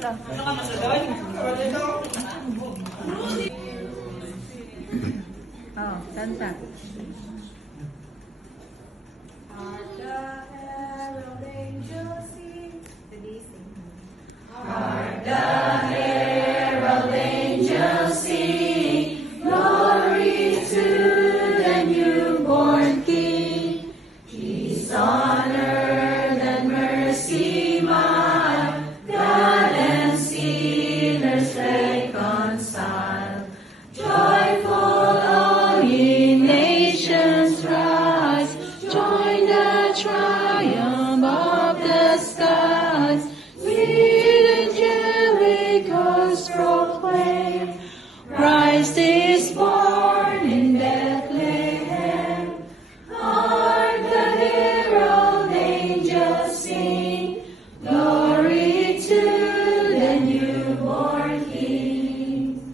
lang. Oh, kanta. Hark the herald angels sing. Hark the herald angels sing, glory to the newborn King. Peace on earth and mercy mild, God and sinners reconciled. Joyful all ye nations rise, join the triumph of the skies. Sweet angelic hosts proclaim, Christ is born in Bethlehem. Hark the herald angels sing, glory to the newborn King.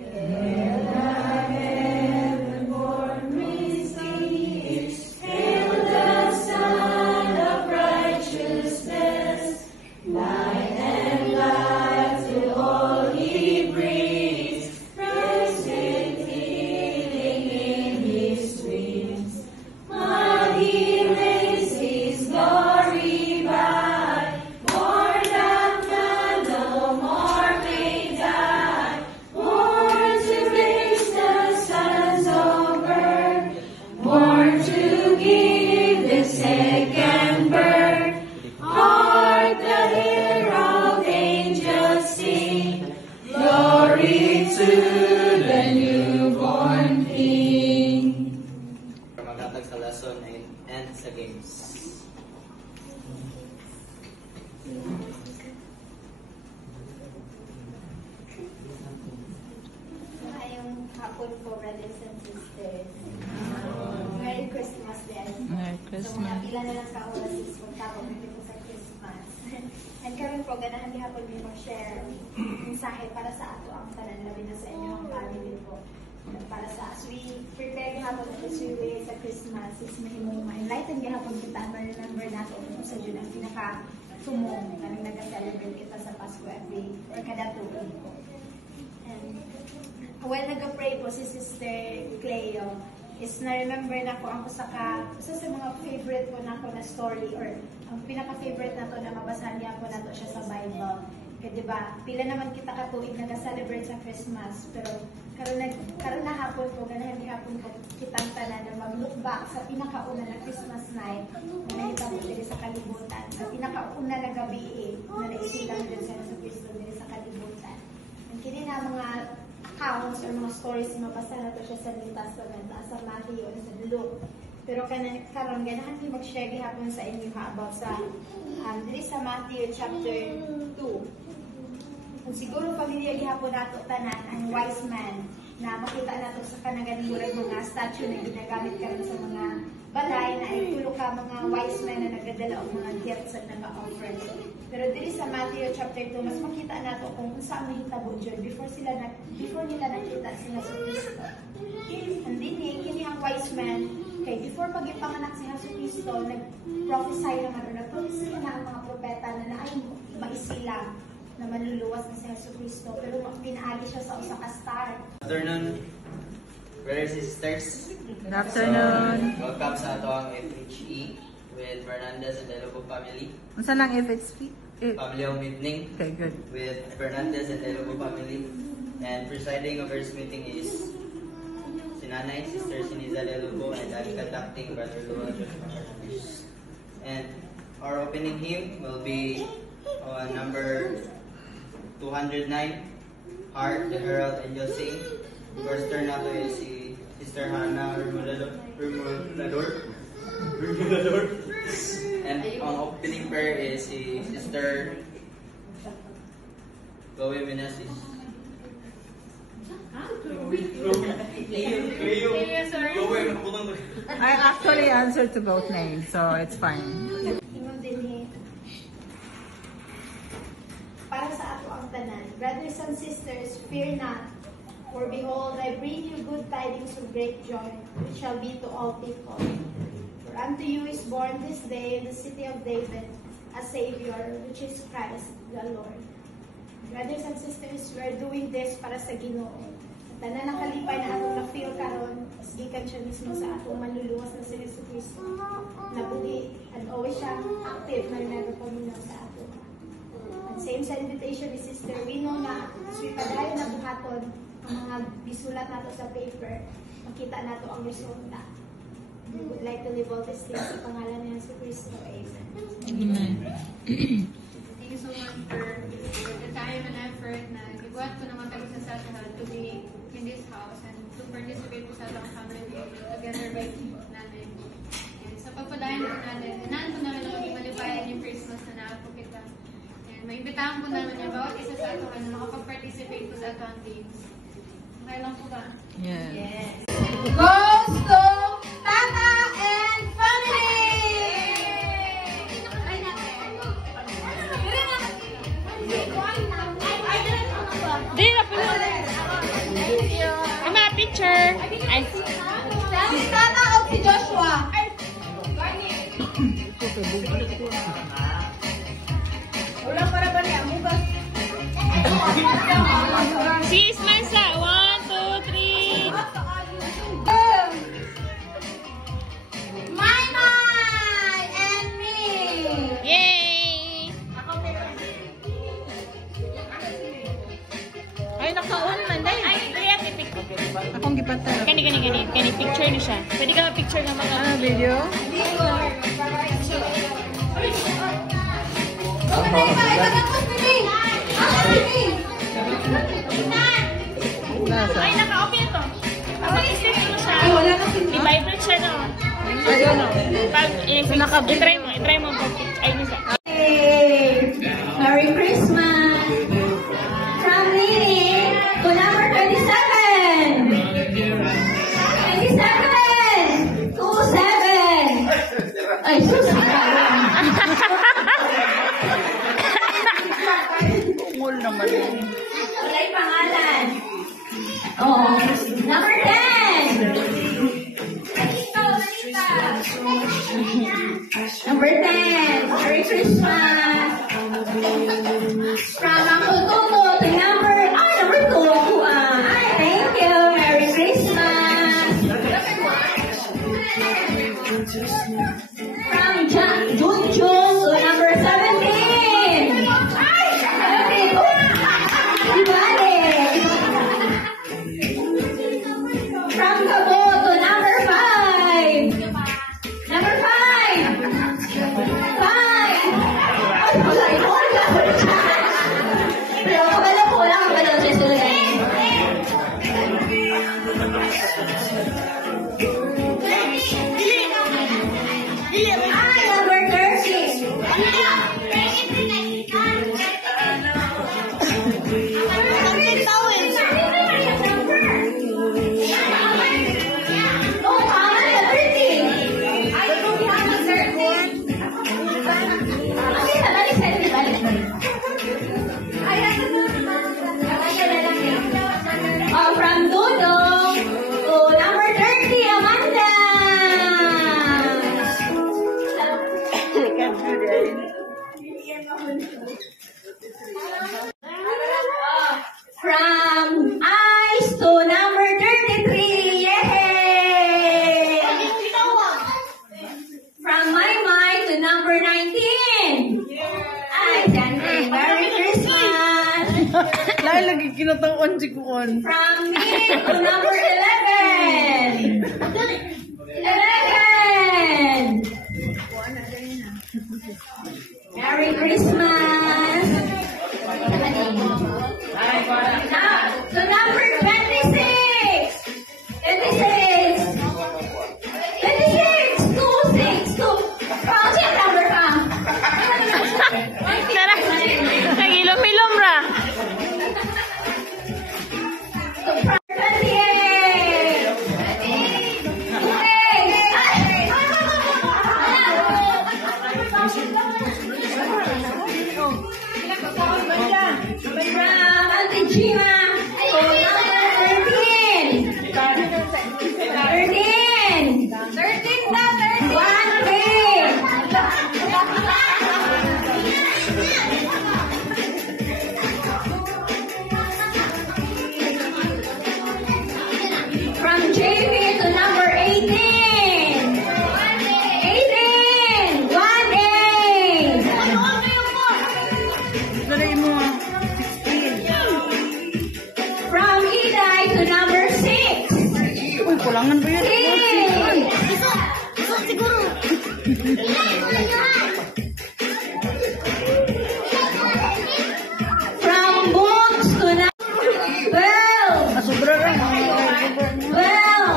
Hail the heaven-born receives, hail the Son of righteousness. Light and life to all he brings, praise with healing in his wings. While he lays his glory by, born that man no more may die. Born to raise the sons of earth, born to give the second birth. Hark the herald angels sing, glory to the newborn King. Maghatag sa lesson and sa games. Ngayong hapon po, brothers and sisters. Merry Christmas din. Merry So, mga Christmas. pila na lang ka oras is magtapos dito sa Christmas. And karon po, ganahan di hapon may mag-share mensahe para sa ato ang tanan, labi na sa inyo ang family po. Para sa as we prepare gihapon as we wait sa Christmas, is mahimong ma-enlighten gihapon kita, ma-remember nato kung sa June ang pinaka-sumong na nag-celebrate kita sa Pasko every or kada tuig po. And while nag-pray po si Sister Cleo, is na-remember na ko ang isa sa mga favorite po na ko na story or ang pinaka-favorite na to na mabasahan niya po na to siya sa Bible. Kaya diba, pila naman kita katuig nag-celebrate sa Christmas, pero karon na hapon po, ganahan di hapon po kitang tanan na mag-look back sa pinakauna na Christmas night na nahitabo dito sa kalibutan. Sa pinakauna na gabi na naisilang din sa Kristo dito sa kalibutan. Ang kini na mga accounts or mga stories mabasa na to siya sa New Testament, sa Matthew o sa Luke. Pero karon ganahan ko mag-share gihapon sa inyo about sa diri sa Matthew chapter 2. Kung siguro pamilya gihapon nato tanan ang wise man na makita nato sa kanagan murag mga statue na ginagamit karon sa mga balay na ay tulo ka mga wise men na nagadala og mga gifts at nag-offer. Pero diri sa Matthew chapter 2 mas makita nato kung unsa ang mahitabo jud before nila nakita si Jesucristo. And dinhi kini ang wise man kay before pagipanganak si Jesucristo nag-prophesy naman na prophesy na ang mga propeta na naay maisilang na manluluwas na si Jesucristo, pero pinaagi siya sa usa ka star. Good afternoon, brothers and sisters. Good afternoon. Welcome sa ato ang FHE with Fernandez and Delobo family. Unsa lang FHP? Family home evening Okay, good. with Fernandez and Delobo family. And presiding over this meeting is si Nanay, Sister Siniza Delobo, and I'm conducting Brother Luan Joshua. And our opening hymn will be on number 209, Hark the Herald Angels Sing. First turn na to is si Sister Hannah Remulador. And ang opening prayer is si Sister Chloe Meneses. I actually answered to both names, so it's fine. Ingon dinhi para sa ato ang tanan. Brothers and sisters, fear not, for behold, I bring you good tidings of great joy, which shall be to all people. For unto you is born this day in the city of David a Savior, which is Christ the Lord. Brothers and sisters, we are doing this para sa Ginoo. Tanan ang kalipay na atong na-feel karon, gikan siya mismo sa atong manluluwas na si Jesucristo. Nabuhi and always siya active na nagpaminaw sa ato. And same sa invitation ni Sister, we know na as we padayon na buhaton ang mga gisulat nato sa paper, makita nato ang resulta. We would like to live all these things sa pangalan ni Jesucristo. Amen. Amen. Thank you so much for the time and effort na gibuhat ko naman kayo sa Satahan to be in this house and to participate po sa atong family together with namin. And sa pagpadayan po natin, inaan po namin ang malipayan yung Christmas na naapo kita. And maimbitahan po namin yung bawat isa sa ato na makapag-participate po sa atong games. Okay lang po ba? Yeah. Goes to Tata and family! Di na po. Ay, mga picture. Ay. Si Tata o si Joshua? Ulang para ba niya? Mugas. Si Ismaisa. 1, 2, 3. Maymay and me! Yay! Ay, naka-on man day. Ay, kaya titik. Akong gipatan. Kani picture ni siya. Pwede ka ma-picture ng mga Video? Nasa? Ay, naka-open ito. Pag-isip mo siya. I-vibrate siya na. Ayun. Pag i-try mo pag-picture. Ay, nisa. Hey! Merry Christmas! From Nini to number 27! 27! 27! Ay, sus! Cool naman yun. Wala'y pangalan. Oh, number 10! Number 10, Merry Christmas! From Uncle Toto to number 2. Ay, thank you, Merry Christmas! From Junjo to number 17. Ay, 17. Ibalik. From Cabo to number 5. Number 5. 5. Ay, wala ito. Pero kabalo ko lang ang balon sa sulit. Ay, number 30. Oh, tama na, 30. Ay, kung tama, 30. Okay, balik, balik. Ay, oh, from Dudong to number 30, Amanda. From Ice to number 33, yay! From Maymay to number 19. Ay, Sandy, Merry Christmas! Lahat lagi kinatang-on si Kuon. From me to number 11. 11. Merry Christmas. Now, to number 26. 26. 26. 26. Count your number ka. Tara. Nagilom-ilom ra. 13. From books to na... Well! Sobra rin. Well! Well!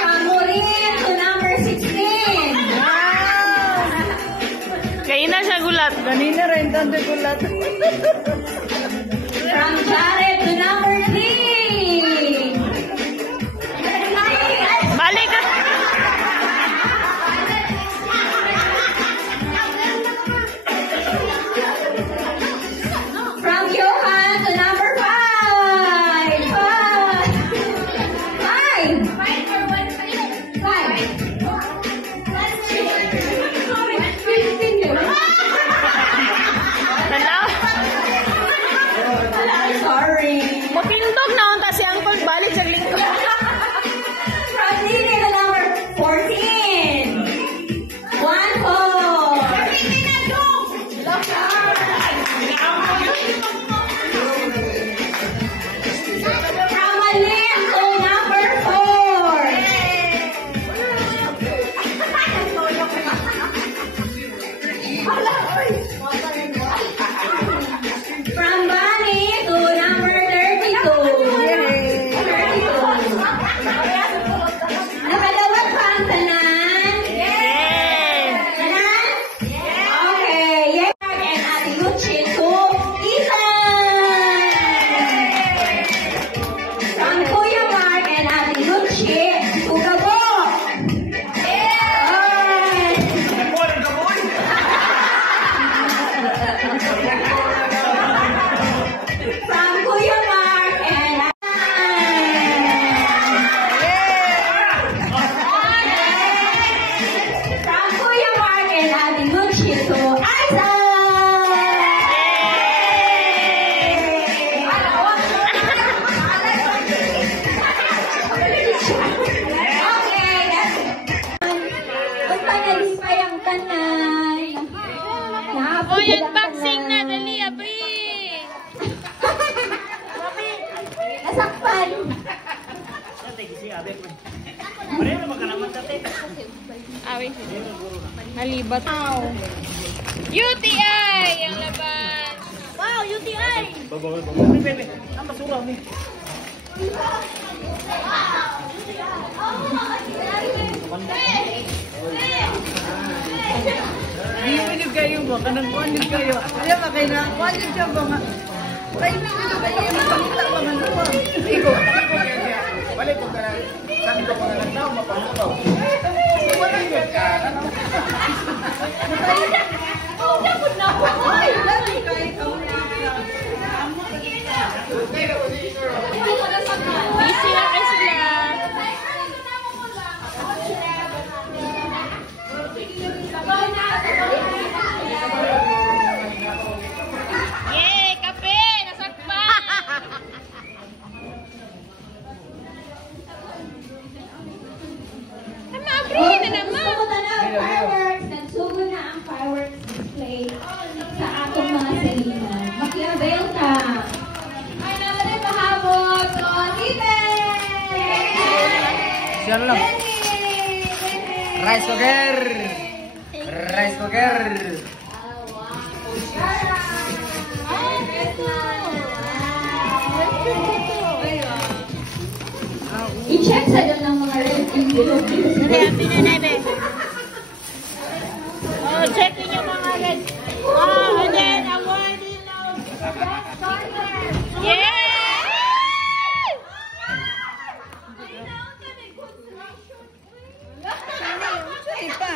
From Morin to number 16. Kaya na siya gulat. Kanina rin, tante gulat. From Jared to number 3. Balik ka. From Johan to number 5. 5. 5. Sorry. Mapindog na unta si Uncle. Balik sa lingkod. From Nini to number 14. 1-4. From Alin to number 4. From Bunny to number 32. 32. Nakadawat pa ang tanan? Yes! Tanan? Okay. Yes. And Ate Luchi to Ethan. From Kuya Mark and Ate Luchi to Gabo. From Kuya Mark and From Kuya Mark and Ate Luchi to Isaac. Okay, that's it. Punta na din pa yung tanay. O, unboxing na. Dali, abri. Nasakpan. Away. Nalibat. UTI! Ang laban. Wow, UTI! Hindi kayo ba? Kanang kuanid kayo. Alam ba kayo na? Kuanid ka ba nga? Kayo na kayo kayo. Makamita ba nga naman? Iko. Balik ko ka na. Saan ka pa nga tao, mapangutaw. Wala yun ka. Busy na kasi sila. Yay! Kape! Nasakpan! Tama, abri na naman! Nagsugo na ang fireworks. Nagsugo na ang fireworks display sa atong mga salinan. Makiavel ka. Ay, naman ay pahabot. So, Steven! Siya lang. Rice cooker. Rice cooker. I-check sa doon ng mga red envelope. Oh, check niyo mga red. Oh, and then award Yay! Ay pa.